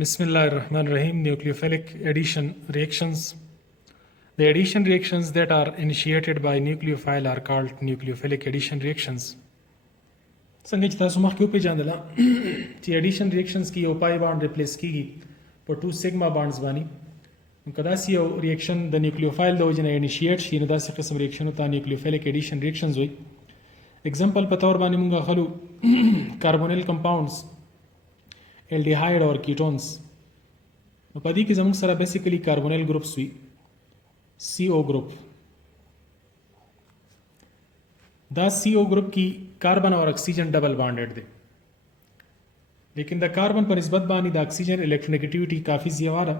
Bismillahirrahmanirrahim. Nucleophilic addition reactions. The addition reactions that are initiated by nucleophile are called nucleophilic addition reactions. څنګه چې تاسو مخکې وپېژندله چې addition reactions کې یو پای بانډ ریپلیس کیږي په 2 سیګما بانډز باندې نو که داسې یو ریاکشن د نیوکلیوفایل د وجې نه انیشیټ شي نو داسې قسم ریاکشنو ته نیوکلیوفیلیک ایډیشن ریاکشنز وایي. اگزامپل په طور باندې موږ اخلو کاربونیل کمپاونډز الډیهاید اور کیټونز. نو په دې کې زموږ سره بیسیکلی کاربونیل ګروپس وي CO ګروپ. دا CO ګروپ کې کاربن اور اکسیجن ډبل بانډډ دی لیکن د کاربن په نسبت باندې د اکسیجن الکترونیګیټیویټي کافي زیاته ده.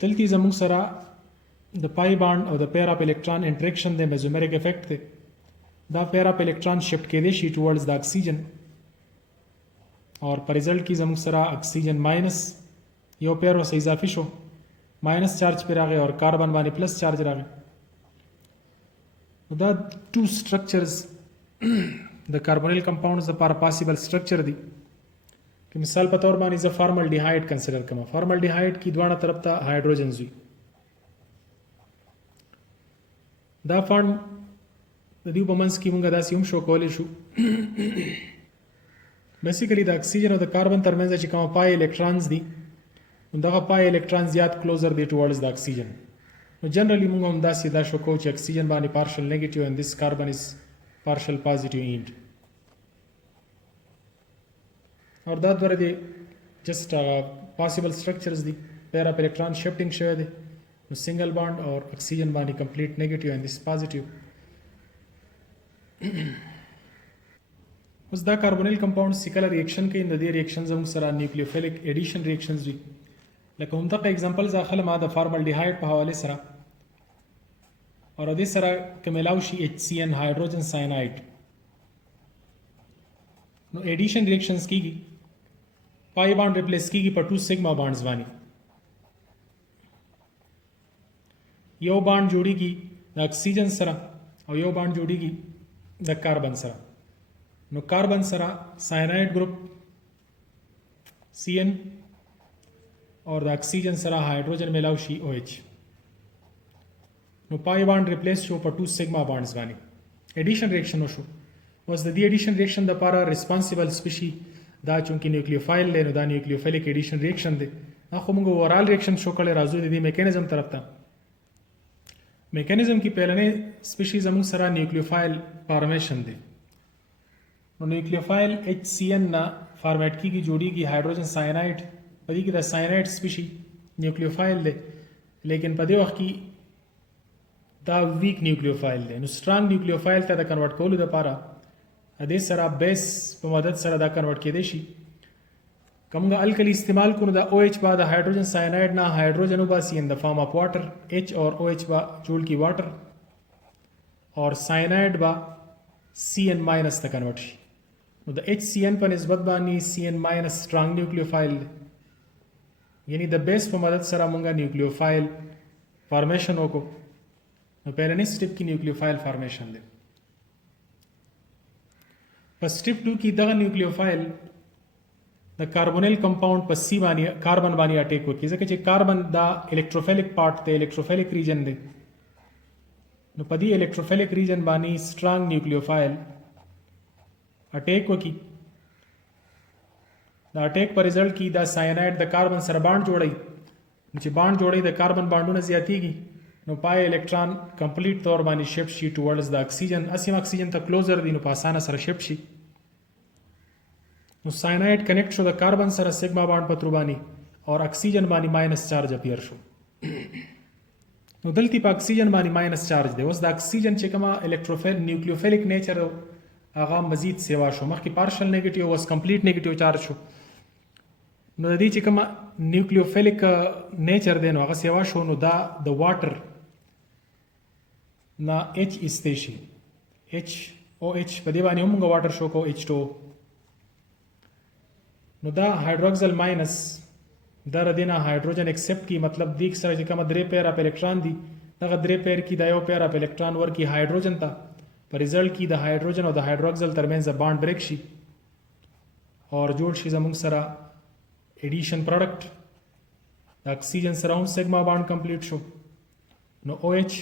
دلته زموږ سره د پای بانډ او د پیر اپ الکترون انټریکشن د میزومریک افیکټ دی. دا پیر اپ الکترون شفټ کېدی شي ټوورډز د اکسیجن اور پر ریزلټ کې زموږ سره اکسیجن ماینس یو پیر ورسره اضافي شو ماینس چارج پر راغی او کاربن باندې پلس چارج راغی. دا ټو سټرکچرز د کاربونیل کمپاونډز لپاره پاسیبل سټرکچر دي. که مثال په تور باندې زه فارمل ډیهاید کنسیډر کوم. فارمل ډیهاید کې دواړه طرف ته هایدروجنز وي. دا فارم د دې په منځ کې موږ داسې هم شو کولی شو بیسیکلی د اکسیجن او د کاربن ترمنځ چې کوم پای الکترونز دي دغه پای الکترون زیات کلوزر دی ټوورډز د اکسیجن. نو جنرلی موږ هم داسې دا شو کوو چې اکسیجن باندې پارشل نیگیټیو and this carbon is partial positive end. اور دا دوره دی جست پاسیبل سټرکچرز دي. پیر اپ الکترون شفټینګ شوی دی نو سنگل بانډ اور اکسیجن باندې کمپلیټ نیگیټیو and this positive. اوس دا کاربونیل کمپاونډ چې کله ریاکشن کوي د دې ریاکشن زموږ سره نیوکلیوفیلیک ایډیشن ریاکشنز وي. لکه همدغه اگزامپل زه اخلم د فارمل ډیهاید په حواله سره اور دې سره که میلاو شي HCN هایدروجن سایناید نو ایډیشن ریاکشنز کیږي پای بانډ ریپلیس کیږي په 2 سیګما بانډز باندې. یو بانډ جوړیږي د اکسیجن سره او یو بانډ جوړیږي د کاربن سره. نو کاربن سره سایناید ګروپ CN اور د اکسیجن سره هایدروجن میلاو شي OH. نو پای بانډ ریپلیس شو په 2 سیګما بانډز باندې. ایډیشن ریاکشن وشو. اوس د دې ایډیشن ریاکشن د لپاره ریسپانسیبل سپیشي دا چونکې نیوکلیوفایل دی نو دا نیوکلیوفیلیک ایډیشن ریاکشن دی. دا خو موږ اورال ریاکشن شو کړی. راځو د دې میکانیزم طرف ته. میکانیزم کې پهلنې سپیشي زموږ سره نیوکلیوفایل فارمیشن دی. نو نیوکلیوفایل HCN نه فارمیټ کیږي جوړیږي هایدروجن سایناید. په دې کې د سایناید سپیشي نیوکلیوفایل دی لیکن په دې وخت کې دا ویک نیوکلیوفایل دی. نو سټرانګ نیوکلیوفایل ته د کنورټ کولو لپاره دې سره بیس په مدد سره دا کنورټ کېدی شي. کومه الکلی استعمال کو دا OH با د هایدروجن سایناید نه هایدروجن وباسي ان د فارم اف واټر H اور OH با جوړ کی واټر اور سایناید با CN ماینس ته کنورټ شي. نو د HCN په نسبت باندې CN ماینس سټرانګ نیوکلیوفایل یعنی د بیس په مدد سره مونږه نیوکلیوفایل فارمیشن وکړو. نو پیرنی سټیپ کې نیوکلیوفایل فارمیشن دی. په سټیپ 2 کې دغه نیوکلیوفایل د کاربونیل کمپاونډ په C باندې کاربن باندې اٹیک وکړي ځکه چې کاربن دا الکتروفیلیک پارت دی الکتروفیلیک ریجن دی. نو په دې الکتروفیلیک ریجن باندې سټرانګ نیوکلیوفایل اٹیک وکړي. دا اٹیک پر ریزلټ کې دا سایناید د کاربن سره بانډ جوړي. چې بانډ جوړي د کاربن بانډونه زیاتېږي نو پای الکترون کمپلیټ طور باندې شفټ شي ټوورډز د اکسیجن. اسیم اکسیجن ته کلوزر دی نو په اسانه سره شفټ شي. نو سایناید کنیکټ شو د کاربن سره سیګما بانډ په تر باندې اور اکسیجن باندې ماینس چارج اپیر شو. نو دلته په اکسیجن باندې ماینس چارج دی. اوس د اکسیجن چې کومه الکتروفیل نیوکلیوفیلیک نیچر هغه مزید سیوا شو. مخکې پارشل نیگیټیو اوس کمپلیټ نیگیټیو چارج شو. نو د دې چې کومه نیوکلیوفیلیک نیچر دی نو هغه سیوا شو. نو دا د واټر نه H ایستی شي OH په دې باندې هم موږ واټر شو کو H2O. نو دا هایدروکسل ماینس دا ردینه هایدروجن ایکسپټ کی مطلب دې سره چې کومه درې پیر اپ الکترون دي دغه درې پیر کې دا یو پیر اپ الکترون ورکی هایدروجن ته په ریزلټ کې د هایدروجن او د هایدروکسل ترمنځ بانډ بریک شي اور جوړ شي زموږ سره ایډیشن پروډکټ د اکسیجن سره هم سیګما بانډ کمپلیټ شو نو OH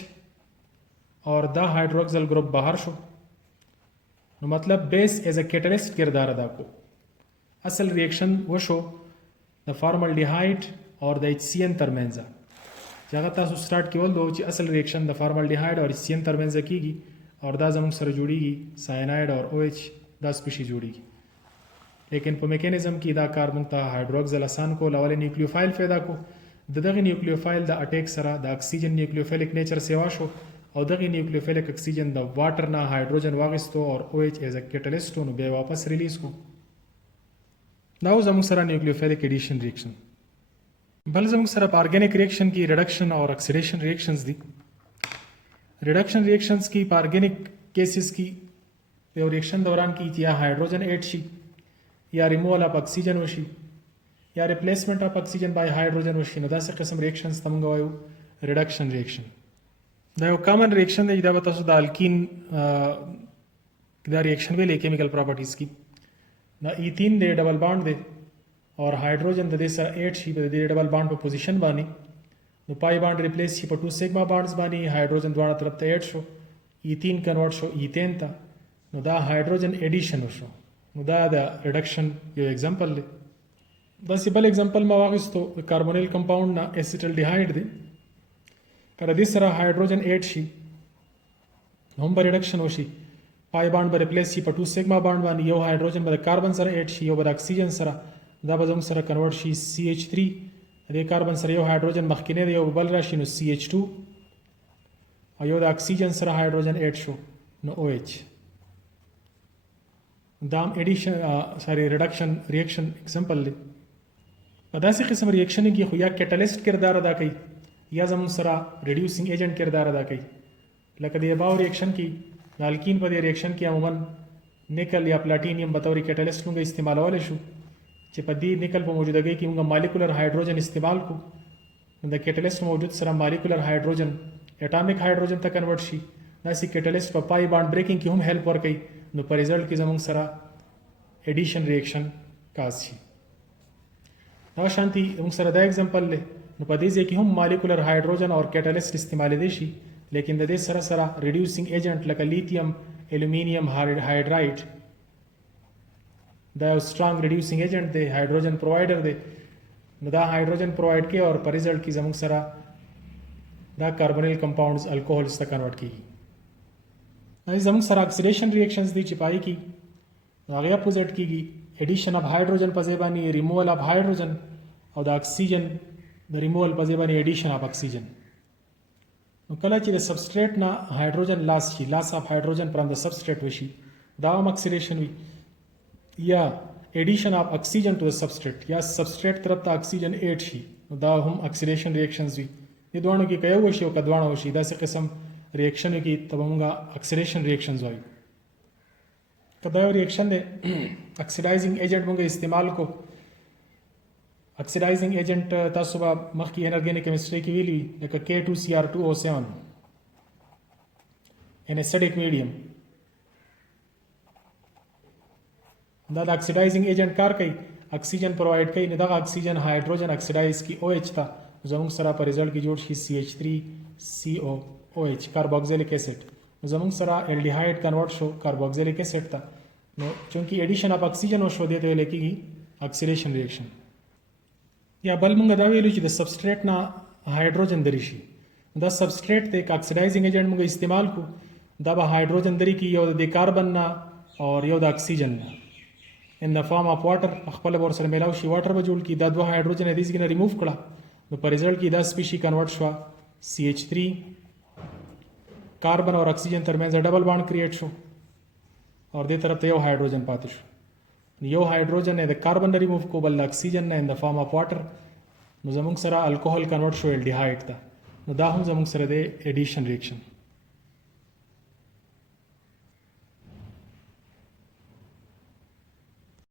اور دا hydroxyl group बाहर शो نو مطلب بیس ایز ا کیټالیسٹ کردار ادا کو اصل ریاکشن وشو د فارمالډیهایډ اور د HCN ترمنځ چې هغه تاسو سٹارټ کول دو چې اصل ریاکشن د فارمالډیهایډ اور HCN ترمنځ کیږي اور دا زموږ سره جوړیږي سایناید اور OH دا سپیشي جوړیږي لیکن په میکانیزم کې دا کار مونږ ته हाइड्रोक्सिल آسان کو لاول نیوکلیوفایل پیدا کو دغه نیوکلیوفایل د اٹیک سره د اکسیجن نیوکلیوفیلیک نیچر سیوا شو او دغه نیوکلیوفیلیک اکسیجن د واټر نه هایدروجن واغستو اور OH ایز ا کیټالیسټ نو بیا واپس ریلیز کو دا زموږ سره نیوکلیوفیلیک ایډیشن ریاکشن بل زموږ سره په ارګینیک ریاکشن کې ریډکشن اور اکسیډیشن ریاکشنز دي ریډکشن ریاکشنز کې په ارګینیک کیسز کې یو ریاکشن دوران کې یا هایدروجن ایډ شي یا ریموول اف اکسیجن وشي یا ریپلیسمنٹ اف اکسیجن بای هایدروجن وشي نو داسې قسم ریاکشنز ته موږ وایو ریډکشن ریاکشن دا یو کامن ریاکشن دی دا به تاسو د الکین دا ریاکشن ویلې کیمیکل پراپرټیز کې دا ایثین دی ډبل بانډ دی اور هایدروجن د دې سره 8 شي د دې ډبل بانډ په پوزیشن باندې نو پای بانډ ریپلیس شي په 2 سیګما بانډز باندې هایدروجن دواړه طرف ته 8 شو ایثین کنورټ شو ایثین ته نو دا هایدروجن ایډیشن وشو نو دا د ریډکشن یو ایگزامپل دی دا سی بل ایگزامپل ما واغستو کاربونیل کمپاوند نه اسیټلډیهایډ دی کله دې سره هایدروجن 8 شي هم به ریډکشن وشي پای بانډ به ریپلیس شي په 2 سیګما بانډ باندې یو هایدروجن به کاربن سره 8 شي یو به اکسیجن سره دا به زموږ سره کنورټ شي CH3 دې کاربن سره یو هایدروجن مخکینه دی یو بل راشي نو CH2 او یو د اکسیجن سره هایدروجن 8 شو نو OH دا ایډیشن ریډکشن ریاکشن ایگزامپل دی په داسې قسم ریاکشن کې خو یا کیټالیسټ کردار ادا کوي یا زموږ سره ریډیوسینګ ایجنټ کردار ادا کوي لکه د اباو ریاکشن کې د الکین په دې ریاکشن کې عموما نیکل یا پلاټینیم به توري کیټالیسټ موږ استعمالولی شو چې په دې نیکل په موجودګۍ کې موږ مالیکولر هایدروجن استعمال کو د کیټالیسټ موجود سره مالیکولر هایدروجن اټامیک هایدروجن ته کنورټ شي داسې کیټالیسټ په پای بانډ بریکینګ کې هم هیلپ ورکوي نو په ریزلټ کې زموږ سره ایډیشن ریاکشن کاز شي دا شانتي موږ سره دا ایگزامپل دی نو په دې ځای کې هم مالیکولر هایدروجن اور کیټالیسټ استعمالیدای شي لیکن د دې سره سره ریډیوسینګ ایجنټ لکه لیتیم الومینیم هایډرایډ دا یو سترانګ ریډیوسینګ ایجنټ دی هایدروجن پرووایډر دی نو دا هایدروجن پرووایډ کوي اور په ریزلټ کې زموږ سره دا کاربونیل کمپاوندز الکوهولز ته کنورټ کیږي زموږ سره اکسیډیشن ریاکشنز دي چې پای کې هغه اپوزټ کیږي ایډیشن اف هایدروجن په ځای باندې ریموول اف هایدروجن او د اکسیجن د ریموول په ځای باندې ایډیشن اف اکسیجن نو کله چې د سبسټریټ نه هایدروجن لاس شي لاس اف هایدروجن فرام د سبسټریټ وشي دا هم اکسیډیشن وي یا ایډیشن اف اکسیجن ټو د سبسټریټ یا سبسټریټ طرف ته اکسیجن 8 شي نو دا هم اکسیډیشن ریاکشنز وي د دوانو کې کيو وشي او کدوانو وشي دا څه قسم ریاکشن کې تب موږ اکسیډیشن ریاکشنز وایو کدا یو ریاکشن دی اکسیډایزینګ ایجنټ موږ استعمال کو اکسیډایزینګ ایجنټ تاسو به مخکې انرګینیک کیمستري کې ویلي لکه K2Cr2O7 ان اسیډیک میډیم دا د اکسیډایزینګ ایجنټ کار کوي اکسیجن پرووایډ کوي نه دغه اکسیجن هایدروجن اکسیډایز کی OH ته زموږ سره په ریزلټ کې جوړ شي CH3COOH کاربوکسیلیک ایسډ زموږ سره الډیهایډ کنورټ شو کاربوکسیلیک ایسډ ته نو چونکی ایډیشن اف اکسیجن وشو دی ته ویل کېږي اکسیډیشن ریاکشن یا بل موږ دا ویلو چې د سبسټریټ نه هایدروجن دري شي دا سبسټریټ ته اکسیډایزینګ ایجنټ موږ استعمال کو دا به هایدروجن دري کی یو د کاربن نه اور یو د اکسیجن نه ان د فارم اف واټر خپل ور سره ملاو شي واټر به جوړ کی دا دوه هایدروجن دې څنګه ریموو کړه نو په ریزلټ کې دا سپیشي کنورټ شو CH3 کاربن اور اکسیجن ترمنځ ډبل بانډ کریټ شو اور دې طرف ته یو هایدروجن پاتې شو یو هایدروجن د کاربن نه ریموو کو بل اکسیجن نه ان د فارم اف واټر نو زموږ سره الکوهول کنورټ شو الډیهایډ ته نو دا هم زموږ سره د ایډیشن ریاکشن